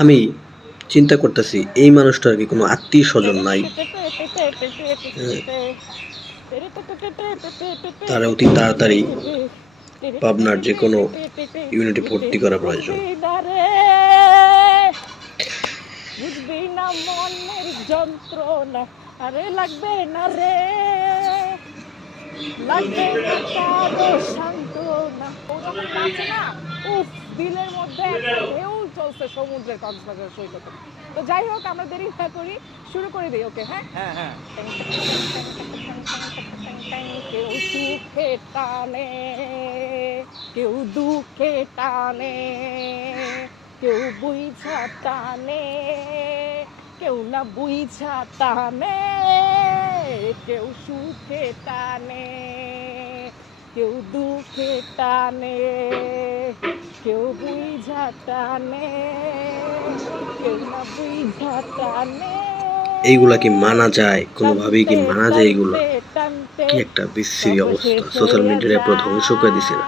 আমি চিন্তা করতেছি, এই মানুষটার কি কোনো আত্মীয় স্বজন নাই? তারা অতি তাড়াতাড়ি পাবনার যে কোনো ইউনিটে ভর্তি করা প্রয়োজন। যন্ত্রণা, আরে লাগবে না রে। লাগবে না উফ, দিলের মধ্যে চলছে সমুদ্রের কক্সবাজার সৈকতে। তো যাই হোক আমরা দেরি না করি শুরু করে দিই ওকে হ্যাঁ? হ্যাঁ হ্যাঁ। কেউ সুখে টানে কেউ দুঃখে টানে কেউ বুঝা টানে কেউ না বুঝা টানে কেউ সুখে টানে কেউ দুঃখে টানে। কেউ বুঝা টানে কেউ না বুঝা টানে এইগুলা কি মানা যায়? কোনোভাবেই কি মানা যায় এগুলা কি একটা বিশ্রী অবস্থা। সোশ্যাল মিডিয়ায় পুরো ধ্বংস করে দিছে না